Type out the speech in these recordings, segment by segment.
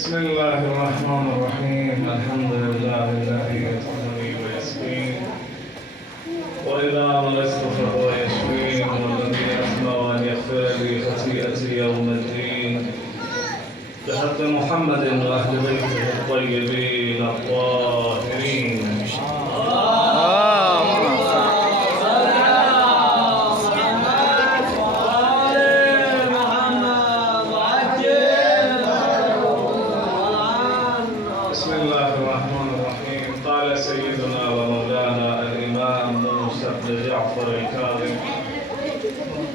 بسم الله الرحمن الرحيم. الحمد لله الذي يطهرني ويسقين، وإذا مرضت فهو يشفين، والذي أسمع أن يغفر لي خطيئتي يوم الدين. بحق محمد وأهل بيته الطيبين الطاهرين. بسم الله الرحمن الرحيم. قال سيدنا ومولانا الإمام موسى بن جعفر الكاظم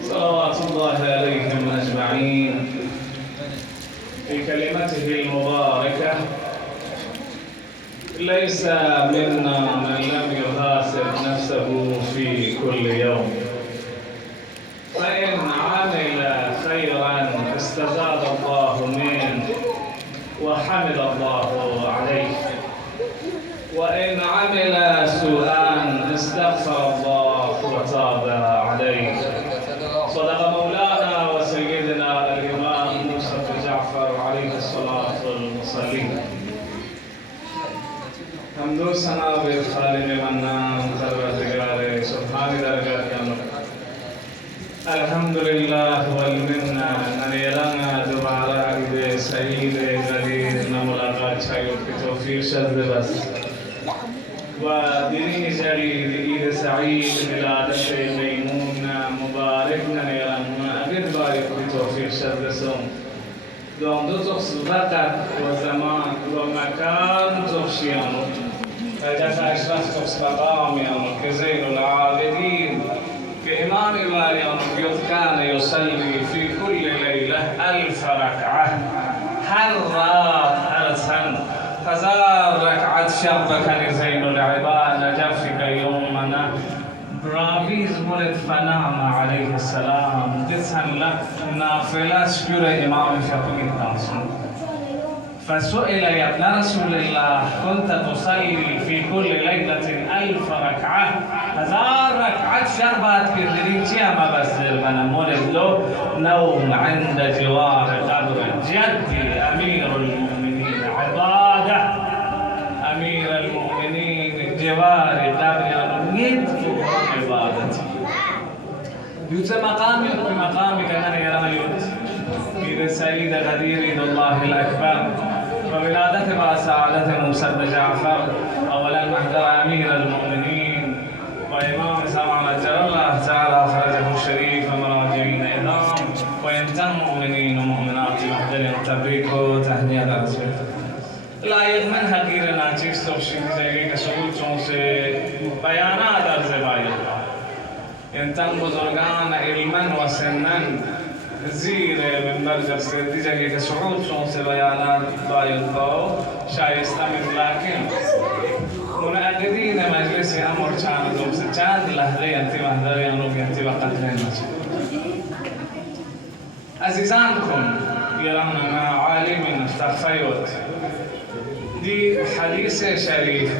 صلوات الله عليهم أجمعين في كلمته المباركة: ليس منا من لم يحاسب نفسه في كل يوم، فإن عمل خيرا استزاد الله منه وحمد الله عليه، وإن عمل سوءا استغفر الله وتاب عليه. صدق مولانا وسيدنا الإمام موسى بن جعفر عليه الصلاة والسلام. حمد و ثنا به خالق منان پروردگار سبحان درگاه الحمد لله والمنة نيرانا دوباره عيد سعيد غدير ملاقات شايف بتوفيق شد بس وديني جديد عيد سعيد ميلادة ميمونة مبارك نيرانا أبد بارك بتوفيق شد سوم دوم دو تخص وقت وزمان ومكان تخشيانو فجأة أشرف تخص مقام يوم كزين العابدين كإمام الواليان كان يصلي في كل ليلة 1000 ركعة حرات أرسن 1000 ركعة شب كان زين العباد جفك يومنا براويز مولد فنعم عليه السلام دسن لك نافلة شكر إمام شافعي تنصر فسئل يا ابن رسول الله كنت تصلي في كل ليلة 1000 ركعة 1000 ركعة شربات كدريتي أما بس بنا مولد له نوم عند جوار قبر جدي أمير المؤمنين عبادة أمير المؤمنين جوار قبر يدفع عبادتي يوت مقامي بمقامك أنا يا ريوت في سيد غدير الله الأكبر وولادة وسعادة موسى بن جعفر أولا محضر أمير المؤمنين وإمام سمعنا جل الله تعالى خرجه الشريف ومراجعين إعظام وينتم مؤمنين ومؤمنات محضر تبريك وتهنئة رسول لا يضمن حقيرنا چیز توشید جایی که سبوتون سے بیانات عرض باید ينتم بزرگان علما و سنن زیر منبر جلسه جایی که سعودتون سے بیانات باید باو شایسته مطلقین منعقدین مجلس امر چند دوم سے چند لحظه انتی محضر یانو انتی وقت لنجی عزیزان کن یراننا عالم استغفیوت دي حديث شريف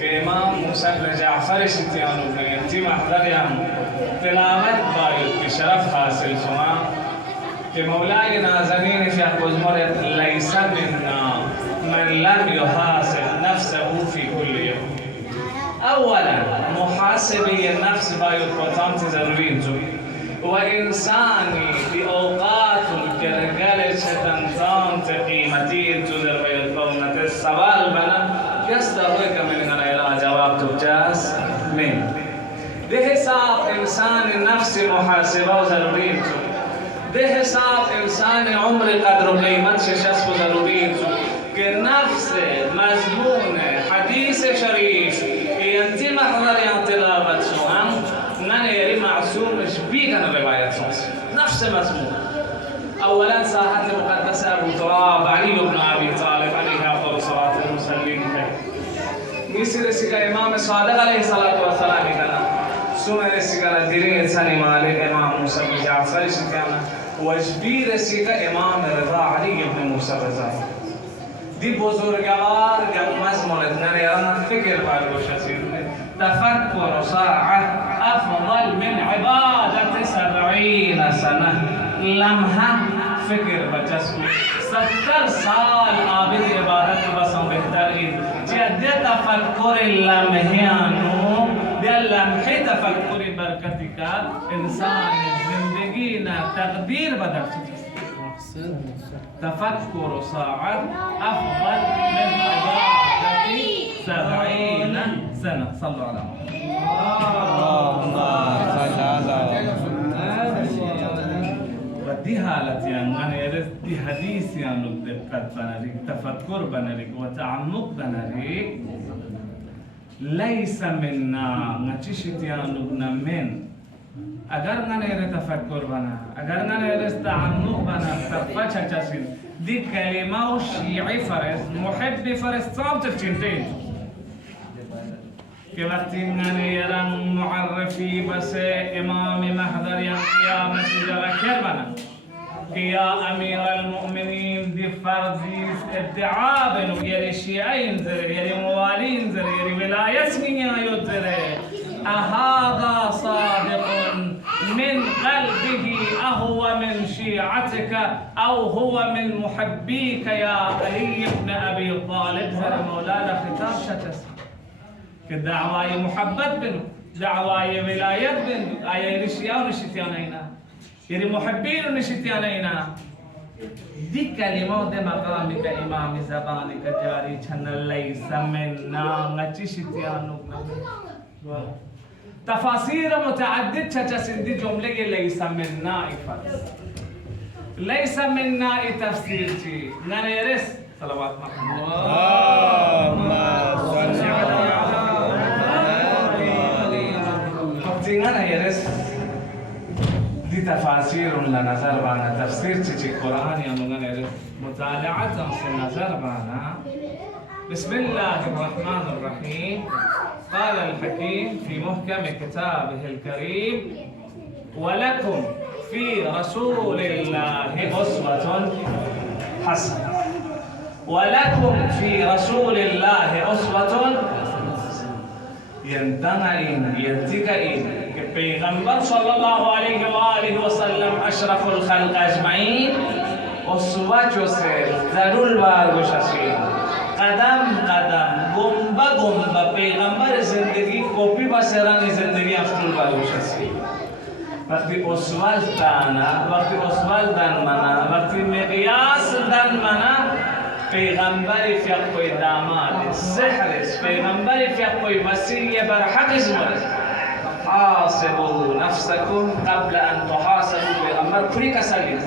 كإمام موسى بن جعفر شتيانو بن يتيم أحضر يامو تلاوت بايد بشرف حاصل سما كمولاي نازنين في أقوزمرة ليس منا من لم يحاسب نفسه في كل يوم. أولا محاسبي النفس بايد قطامت ضرورينتو وإنساني بأوقات الجرجلة تنتان قيمتين تدر ويلقونة السوال بنا يستغرق من هنا جواب تبجاز من ده حساب إنسان النفس محاسبة وضرورينتو ده حساب إنسان عمر قدر قيمت شخص وضرورينتو كنفس مضمون حديث شريف ينتي محضر ينتلاوة سوام ننيري معصوم شبيكا الرواية صوص نفس مضمون. أولا ساحة المقدسة أبو تراب علي بن أبي طالب عليه أفضل صلاة المسلمين ميسر سيكا إمام صادق عليه الصلاة والسلام كنا سمر سيكا الدين ثاني مالك إمام موسى بن جعفر سيكا وجبير سيكا إمام رضا علي بن موسى رضا دي بزرگوار جمز مولدنا نيرانا فكر بارگوشة تفكر ساعة أفضل من عبادة 70 سنة लम्हा फिक्र बचस्को 70 साल आबिद इबादत बसों बेहतरीन जद्दे तफक्कुर लम्हियानो दे लम्हे तफक्कुर बरकती का इंसान जिंदगी ना तकदीर बदल تفكر ساعة أفضل من عبادة 70 سنة صلوا على محمد ودي حالت يعني أنا يرس دي حديث يعني دقت بناريك تفكر بناريك وتعمق بناريك ليس منا نتشيت يعني من अगर मैंने ये तफक्कुर बना अगर मैंने ये ताअम्मुक बना तफक्कुर चचसिन दी कलिमा शिई फरस मुहब्ब फरस صامت الجنتين كوقت मैंने يران معرفي بس إمام محضر يوم قيامة ذكر بنا يا أمير المؤمنين دي فرزيس ادعاء بنو يري شيعين زر يري موالين زر يري ولاية سنيا يدزر أهذا صادق من قلبه أهو من شيعتك أو هو من محبيك يا علي بن أبي طالب زر مولانا خطاب شتس كدعواي محبت بنو دعواي ولاية بنو آية رشيا ونشتيانينا يري محبين ونشتيانينا دي كلمة دي مقامك إمام زبانك جاري چن ليس منا نشتيانو تفاسير متعدد چچسن دي جملة ليس منا إفرس ليس منا تفسير جي نانيرس صلوات محمد اللهم صل على حبتنا يرس دي تفاسير لنظر بانا تفسير تشي قرآن يا نانيرس مطالعة نظر بانا بسم الله الرحمن الرحيم قال الحكيم في محكم كتابه الكريم ولكم في رسول الله أسوة حسنة ولكم في رسول الله أسوة ينتهين ينتقين كبيغمبر صلى الله عليه وآله وسلم أشرف الخلق أجمعين أسوة جسر ذرول بارغشاسين قدم قدم گمبا گمبا پیغمبر زندگی کپی بسرانی زندگی افضل بالوشسی وقتی اسوال دانا وقتی اسوال دان منا وقتی مقیاس دان منا پیغمبر فیقوی داماد سحرس پیغمبر فیقوی وسیع بر حق زمرس حاسبوا نفسكم قبل ان تحاسبوا پیغمبر کلی کسالید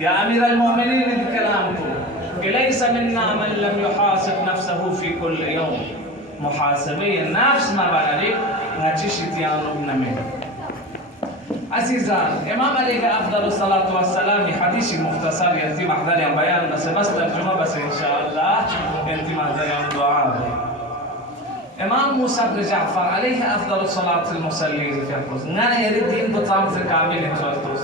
يا امیر المؤمنین دی کلامکم ليس منا من لم يحاسب نفسه في كل يوم محاسبة النفس ما بنالك نتشتيان ابن من عزيزان إمام عليه أفضل الصلاة والسلام حديث مختصر ينتي محضر يوم بيان بس ترجمة بس إن شاء الله ينتي محضر يوم دعاء إمام موسى بن جعفر عليه أفضل الصلاة المصلين في القدس نانا يريد دين بطعم كامل انتوالتوس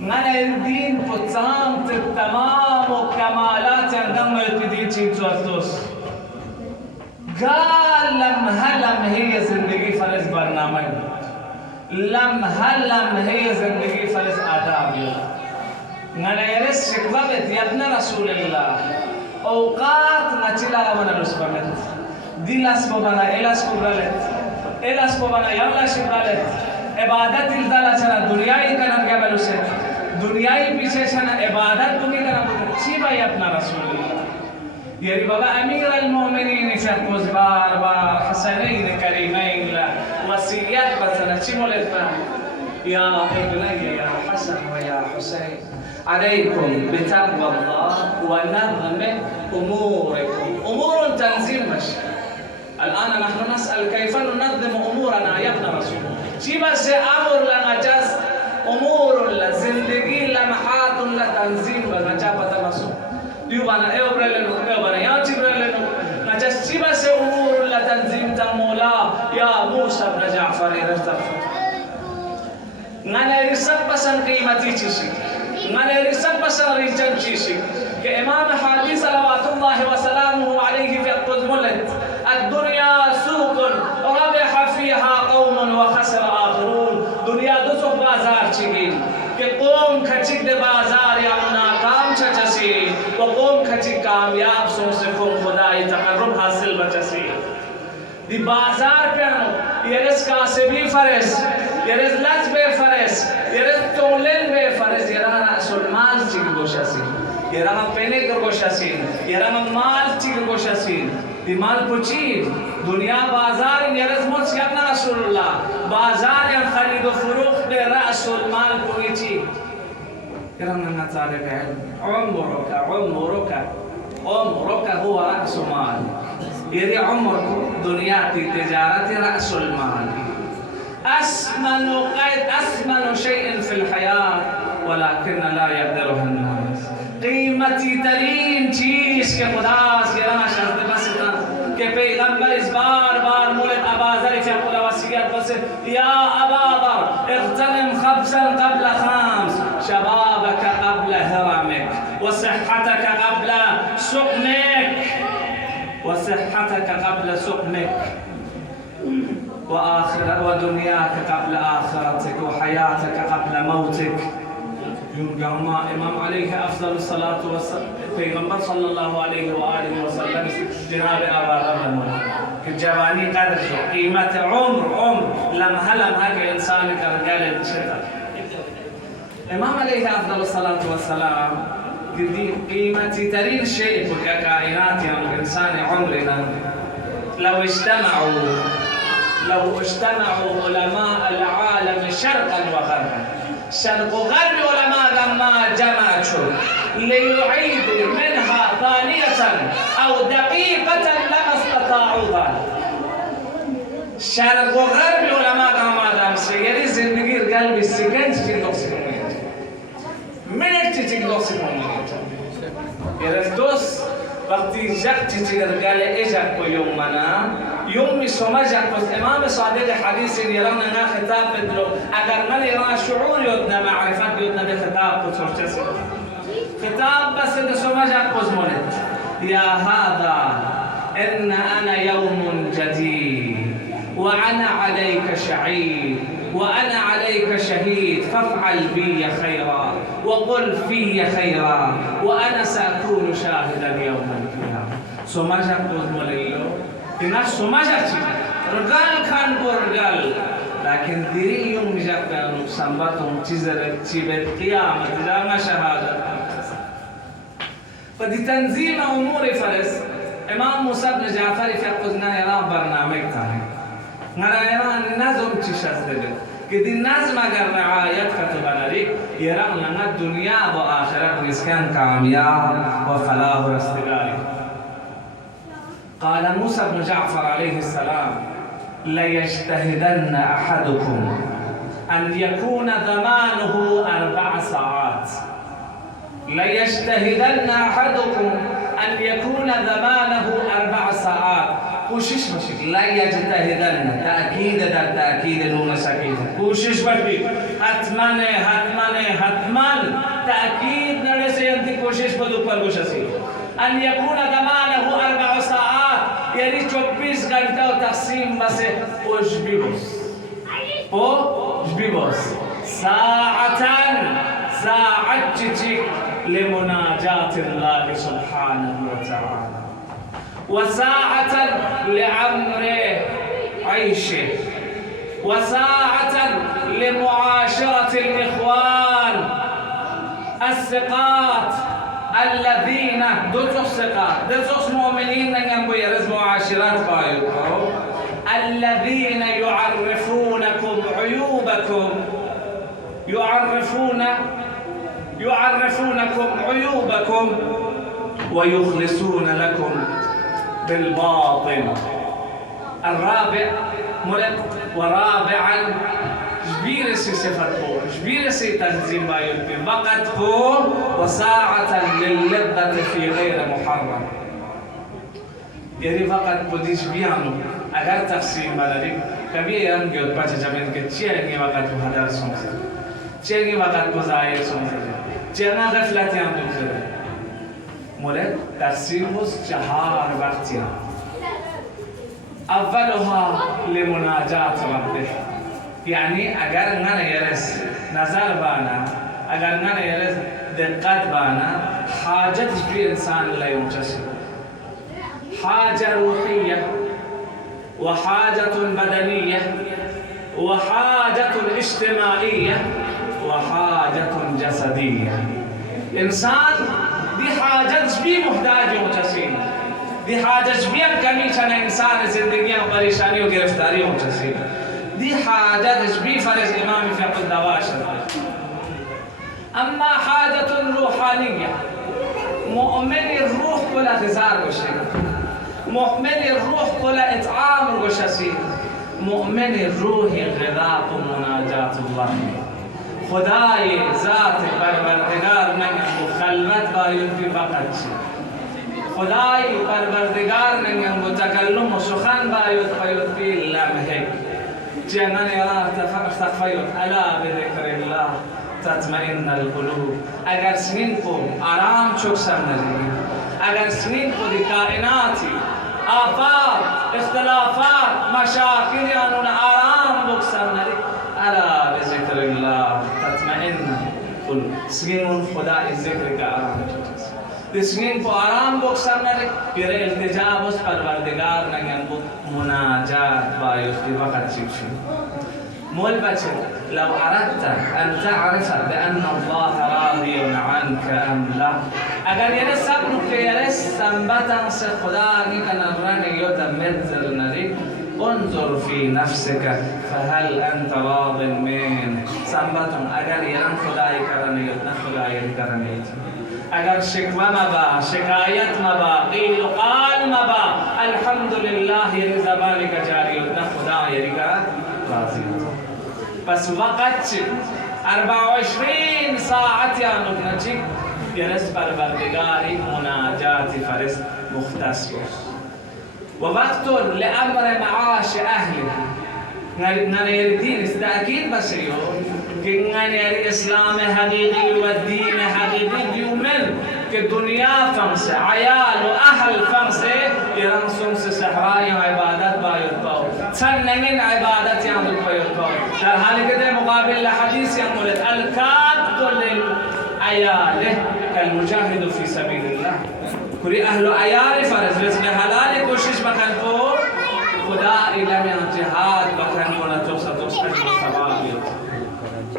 نانا الدين فتام التمام وكمالات عندما يبتدي تشيتوس قال لم هي زندگی فرز برنامه لم هي زندگی فرز آداب نانا يرس شكبت يا ابن رسول الله اوقات نچلا من رسبمت دلاس بنا الاس كبرلت الاس بنا يلا شبرلت عبادت الدلا چرا دنیای کنن قبل سے دنیای پیچھے چھنا عبادت تو نہیں کرنا چی بھائی اپنا رسول اللہ یعنی بابا امیر المؤمنین شخص بار حسنین کریمین وصیت بسنا چی مولد يا ابني يا حسن ويا حسين عليكم بتقوى الله ونظم اموركم امور تنظيم مش الان نحن نسال كيف ننظم امورنا يا ابن رسول شي بس امر لنا جس امور لزندگی لمحات لتنظیم بنجابت مسو دیو بنا ایوبرلنو ایوبنا یا چیبرلنو نجس شي بس امور لتنظیم تمولا يا موسى بن جعفر رفتفت نانا رسال بسن قيمتي چیشی نانا رسال بسن ريجن چیشی کہ امام حادی صلوات الله وسلامه عليه في القدملت الدنيا سوق ربح فيها قوم وخسر آخرون دنیا دو سو بازار چگین کہ کہ قوم کھچک دے بازار یا ناکام چچسی و قوم کھچک کامیاب سو سے قوم خدای تقرب حاصل بچسی دی بازار کنو یرس کاسبی فرس یرس لزبے فرس یرس تولن بے فرس یران سلمان چک گوشسی یران پینے کر گوشسی یران مال چک گوشسی دی مال پچی دنیا بازار یرس موت یبنا رسول اللہ بازار یا خرید و فروخت بے رأس المال پویچی یران نتعلق عمرك هو رأس مال يري عمرك دنياتي تجارتي رأس المال أثمن شيء في الحياة ولكن لا يقدرها الناس قيمتي ترين چیز کے خداس گرانا شرط بستا کہ پیغمبر اس بار مولد ابازر في اقول وصیت بس يا ابابر اغتنم خبزا قبل خامس شبابك قبل هرمك وصحتك قبل سقمك ودنياك قبل آخرتك وحياتك قبل موتك يوم إمام عليه أفضل الصلاة والسلام پیغمبر صلى الله عليه وآله وسلم جناب أبا ذر الجواني قدر قيمة عمر لمها كإنسان كرجال شتى إمام عليه أفضل الصلاة والسلام قيمة ترين شيء ككائنات يعني إنسان عمرنا لو اجتمعوا علماء العالم شرقا وغربا شرق وغرب علماء لما جمعوا ليعيدوا منها ثانية أو دقيقة لما استطاعوا ذلك شرق وغرب علماء لما دامسي زندگی قلبي سكنت في الأكسجين منك تتيك الأكسجين يرفتوس وقتی جاکتی تیرگال ایجاد کو یومی سماجک بس امام صادق حدیث یران نا خطاب بدلو اگر من یران شعور یودنا معرفت یودنا به خطاب کو سرچسی خطاب بس ده سماجک بس مولد یا هذا ان انا يوم جديد وانا عليك شهيد وأنا عليك شهيد فافعل بي خيرا وقل في خيرا وأنا سأكون شاهدا يوم القيامة سماجك بزمليلو إنك سماجك رجال كان برجال لكن ديري يوم جاك بأنه سنباتهم تبت قيامة جانا شهادة فدي تنظيم أمور فرس إمام موسى بن جعفر في قدنا يرى برنامج تاني نرى نظم تشذب كدي النظم اگر رعايت كتبنا لك يرى لنا الدنيا وآخرة رزقان كامياب وفلاح واستقرار قال موسى بن جعفر عليه السلام ليجتهدن أحدكم أن يكون زمانه 4 ساعات ليجتهدن أحدكم أن يكون زمانه 4 ساعات کوشش بشی لا یجتهدن تأکید در تأکید نون سکیت کوشش بشی حتما تأکید نرسه انتی کوشش بدو پر گوشسی ان یکون زمانه 4 ساعات یعنی 24 घंटा و تقسیم بسه پوش بیبوس ساعت چیچی لمناجات الله سبحانه وتعالى وساعة لعمر عيشه وساعة لمعاشرة الإخوان الثقات الذين دوتوس مؤمنين ينبو يرز معاشرات بايوكو الذين يعرفونكم عيوبكم يعرفونكم عيوبكم ويخلصون لكم بالباطن الرابع ورابعا جبيرسي صفته جبيرسي تنظيم بايوتي فقط هو وساعة للذة في غير محرم يعني فقط بديش بيانو اگر تقسيم بلدي كبير ينجد بچه جمعين که چیه وقت بهدر سونسه چیه وقت بزایر سونسه چیه غفلتی هم دوزده مولد تقسيموس 4 وقتها أولها لمناجاة ربه يعني أجر نانا يرس نزار بانا اگر ننيرز دقت بانا حاجة في إنسان لا يمتشي حاجة روحية وحاجة بدنية وحاجة اجتماعية وحاجة جسدية. إنسان دي حاجة بي محتاج يمتشي دي حاجة بي كميشان إنسان زندگی پریشانی و گرفتاری متشي دي حاجة بي فرز إمام في عقد دواشر. أما حاجة روحانية مؤمن الروح كلها غزار وشيء مؤمن الروح كلها إطعام وشيء مؤمن الروح غذاء مناجاة الله خداي ذات پروردگار نگن خلوت باید في فقط خداي پروردگار نگن تکلم و سخن باید في لمحه جنان يراه تخفيت ألا بذكر الله تطمئن القلوب. اگر سنين کو آرام چوک سمنری اگر سنين کو دی کائناتی آفات اختلافات مشاکل یانون آرام بک سمنری ألا بذكر الله تطمئن القلوب. سنين خدا ذکر کا آرام چوک سنين کو آرام بک سمنری پھر التجا بس پروردگار نگن بو مناجات باید في وقت چیکشی مول بچه لو أردت أن تعرف بأن الله راضي عنك أم لا أجل يرس أبنك يرس سنبتا سخداني كنراني يتمثل نريك انظر في نفسك فهل أنت راض منه سنبتا أجل يرن خداي كراني خداي كراني أجل شكوى مبا شكاية مبا قيل قال مبا الحمد لله لزبانك جاري خداي راضي. بس وقت 24 ساعة يا نجنجي يرس پروردگاری مناجات فرس مختص ووقت لأمر معاش أهله نريدين استأكيد بسيو كنا نري إسلام حقيقي والدين حقيقي يومن كدنيا فمس عيال وأهل فمس يرمسون صحراء عبادات بايطاو تنين عبادات يعمل بايطاو در حال كده مقابل لحديث يقول الكاد للعيال كالمجاهد في سبيل الله كل أهل عيال فرز رزق حلال كوشش مكان فوق خدا إلى من الجهاد مكان كنا توصل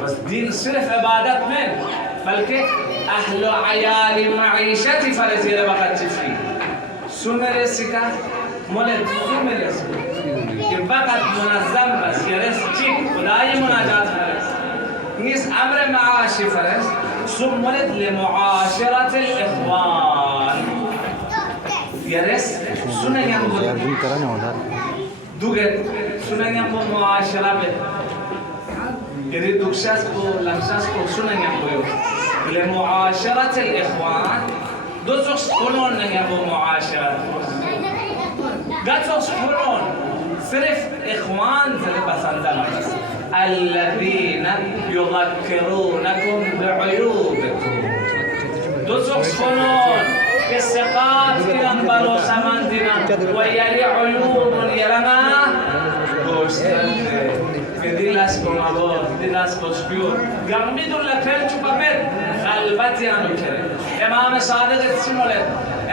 بس دين صرف عبادات من بلکه أهل عيال معيشتي فرزيل وقت فيه سمرسك مولد سمرس فقط منظم بس يرس چيك خداي مناجات فرز نيس أمر معاشي فرز سمولد لمعاشرة الإخوان يرس سنة ينبغي دوغت سنة ينبغي معاشرة يريد دوكساس كو لمساس كو سنة ينبغي لمعاشرة الإخوان دوسوس كلون ينبغي معاشرة قاتوس كلون صرف إخوان صرف بسندنا بس الذين يذكرونكم بعيوبكم دوسوس كلون الثقات ينبغي سمندنا ويلي عيوب يرما Dilas con amor, dilas con spior. Gambido la perchu papel, خلبتي أنا كره. إمام صادق اسمه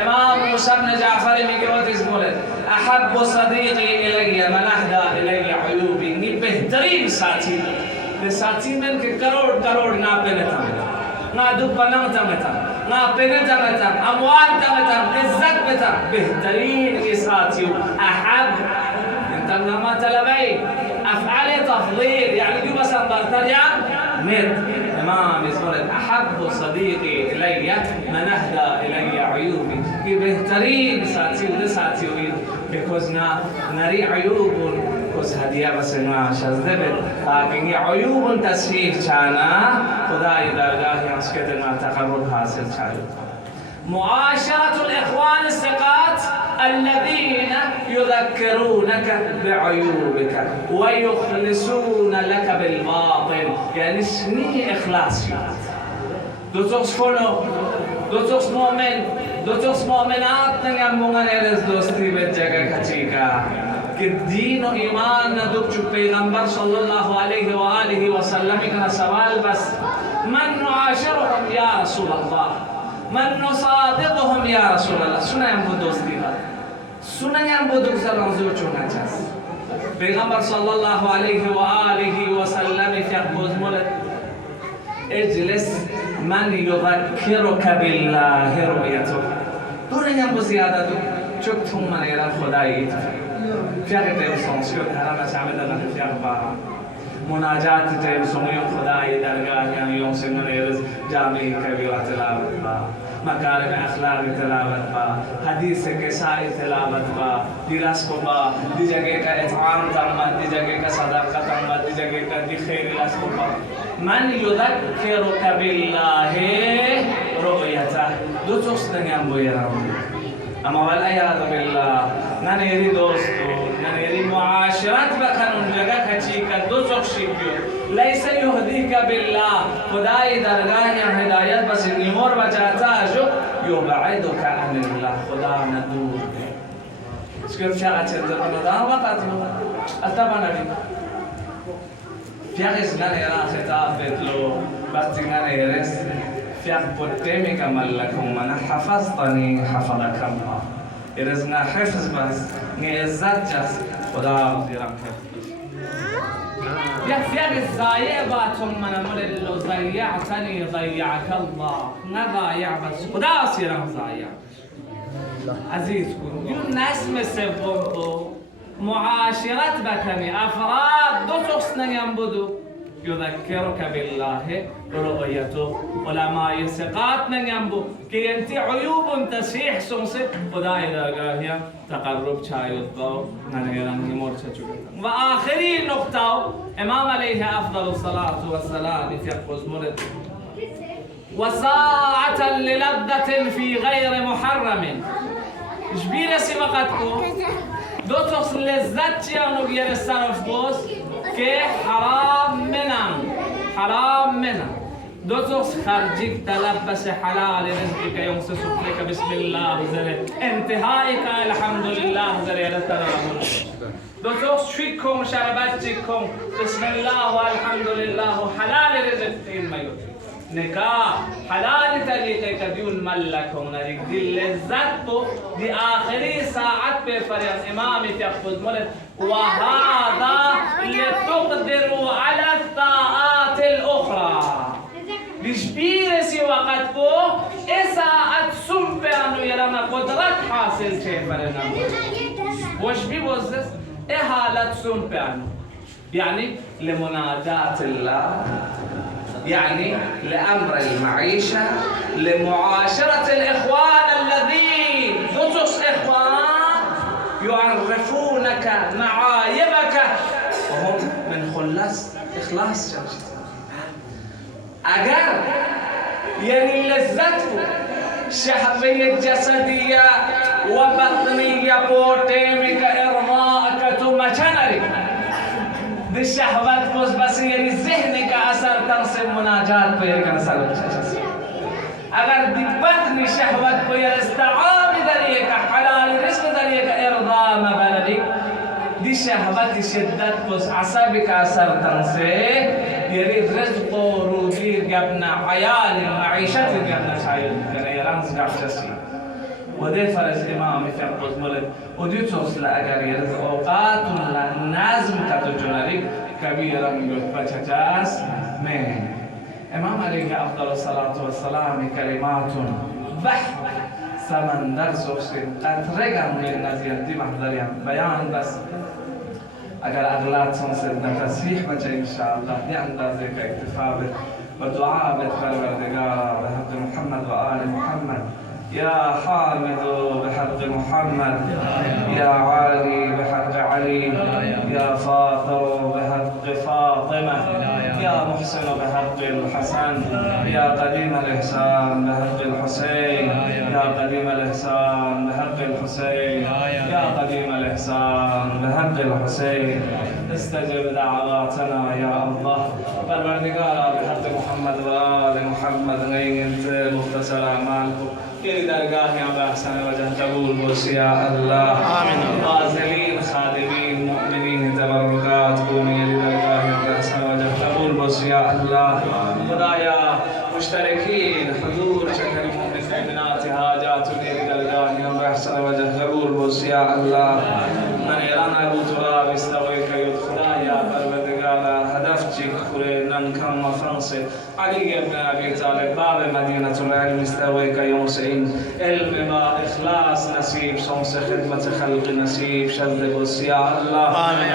إمام موسى بن جعفر ميجوت اسمه أحب صديقي إلي من أهدى إلي عيوبي. ني بهترين ساتي. لساتي من كرور نا بنتام. نا دو بنام تامتام. نا بنتام أموال تامتام. عزت بتام. بهترين ساتي. أحب. أنت ما تلبي. أفعال تفضيل يعني دي مثلا برتريا مد إمام يقول أحب صديقي إلي من أهدى إلي عيوبي كي بهترين ساتي ولساتي ويد because نري عيوب كوز هدية بس ما شذبت لكن هي عيوب تسهيل كانا خداي درجاه يمسكت ما تقرب حاصل كانا معاشرة الإخوان الثقات الذين يذكرونك بعيوبك ويخلصون لك بالباطل يعني شنو إخلاص دوتوس فلو دوتوس مؤمن دوتوس مؤمنات نعمون نرز دوستي بجاك كتيكا كدين وإيمان ندوك پیغمبر صلى الله عليه وآله وسلم كنا سوال بس من نعاشرهم يا رسول الله، من نصادقهم يا رسول الله. سنة ينبو دوستی ها، سنة ينبو دوستی رنزو چونا چاس. پیغمبر صلی الله علیه و آله و سلم فیقبوز مولد اجلس من یذکرک بالله رؤیتو. دونه ينبو زيادة دو چکتون من ایران خدایی فیق تیم سانسیو دهرم نشامه دلن فیق بارا مناجات تیم سمیو خدایی درگاه یعنی یوم سنن ایرز جامعی کبیرہ تلاوت با مکارم اخلاق تلاوت با حدیث کسائی تلاوت با دیرس کو با دی جگہ کا اطعام تمت دی جگہ کا صدقہ تمت دی جگہ کا دی خیر رس کو با من یذکرک بالله رؤیته. دو چوست نگم بویرم اما والعیاذ بالله ننیری دوستو ننیری معاشرت بکنون جگه کچی که دو چوشی کیو لیس یهدیک بالله خدای درگاه یا هدایت بس نیمور بچاتا جو یبعدک عن الله خدا ندور اسکر فیاغ چندر بندام وقت اتبا نبی فیاغ اسلان ایران خطاب بیتلو بستی گن ایرس فیاغ پتیمی کمال لکم من حفظتنی حفظک الله ایرزنا حفظ بس نی عزت جس خدا دیرم حفظ فیاغ الزایع باتم من مللو ضیعتنی ضیعک الله نضایع بس خدا سیرم ضایع عزیز کن یون نسم سوم تو معاشرت بکنی افراد دو تخصنا ينبدو يذكرك بالله رؤيته علماء ثقات من ينبو كي انت عيوب تصحيح سمسك خداي درگاهيا تقرب چايد باو ننيران نمور چچو. وآخرين نقطة امام عليه افضل الصلاة والسلام في قزمرت وساعة للذة في غير محرم جبير سي وقتكو دو تخص لذت چیانو گیرستن اف بوس که حرام منم دو تخص خرجیک تلبس حلال رزقی که یوم سسفلک بسم الله زره انتهایی که الحمدلله زره رتنامون دو تخص شویکم شربت چیکم بسم الله و الحمدلله حلال رزق تین میوتی نکاح حلال طریقے کا دیون ملکوں نریک دل لذت تو دی آخری ساعت پہ فرین امام تحفظ ملت وهذا لتقدروا على الطاعات الأخرى بشبیر سی وقت کو ساعت سن پہ انو یرما قدرت حاصل چھے فرین وش بھی بوزدس حالت سن پہ انو يعني لمناجاة الله يعني لأمر المعيشة لمعاشرة الإخوان الذين تسس إخوان يعرفونك معايبك وهم من خلص إخلاص أجر يعني لذته شهوية جسدية وبطنية بوتيمك إرضاءك تمشنري دي الشهوات بس بس يعني ذهنك أثر تنصب مناجات بيرك أثر اگر دي بطن شهوات بير استعام ذلك حلال رزق ذلك إرضاء ما بلدك دي شهوات شدت بس عصبك أثر تنصب يريد رزق ورودير قبنا عيال معيشة قبنا شايل كنا يرانس قبشسي ودي فرس إمام في القدس ملك ودي توصل أجر يرزق أوقات لازم كتجنري كبيرا من بچجاس من إمام عليه أفضل الصلاة والسلام كلمات بحر سمندر سوسين أترجع من النزير دي محضريا بيان بس أجر أغلات سنسد نتسبيح بچه إن شاء الله دي أندازة كاكتفاء ودعاء بالفروردگار بحق محمد وآل محمد يا حامد بحق محمد يا عالي بحق علي يا فاطر بحق فاطمة يا محسن بحق الحسن يا قديم الإحسان بحق الحسين يا قديم الإحسان بحق الحسين يا قديم الإحسان بحق الحسين استجب دعواتنا يا الله پروردگار بحق محمد وآل محمد نينت مختصر أعمالكم كل درجات يا بحسن وجه قبول بس يا الله آمين غازلين خادمين مؤمنين تبركات قومي لدرجات يا بحسن وجه قبول بس يا الله خدايا علي بن أبي طالب باب مدينة العلم استويك يوسعين علم با إخلاص نصیب شمس خدمت خلق نصیب شد بس یا الله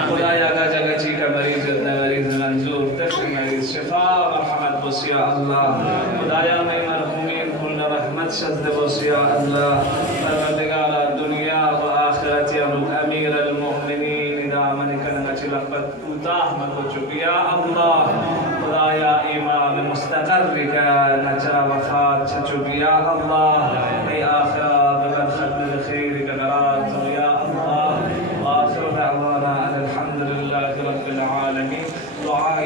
خدایا جگہ چی کا مریض اتنا مریض منظور تشفی مریض شفا مرحمت بس یا اللہ خدایا میں مرحومین کل رحمت شد بس یا اللہ پروردگار دنیا و آخرت یا امیر المؤمنین دامنك نغچ لقد کوتاه مگو چکی یا اللہ خدایا ایمان مستقر کا نجا وفات چکی یا اللہ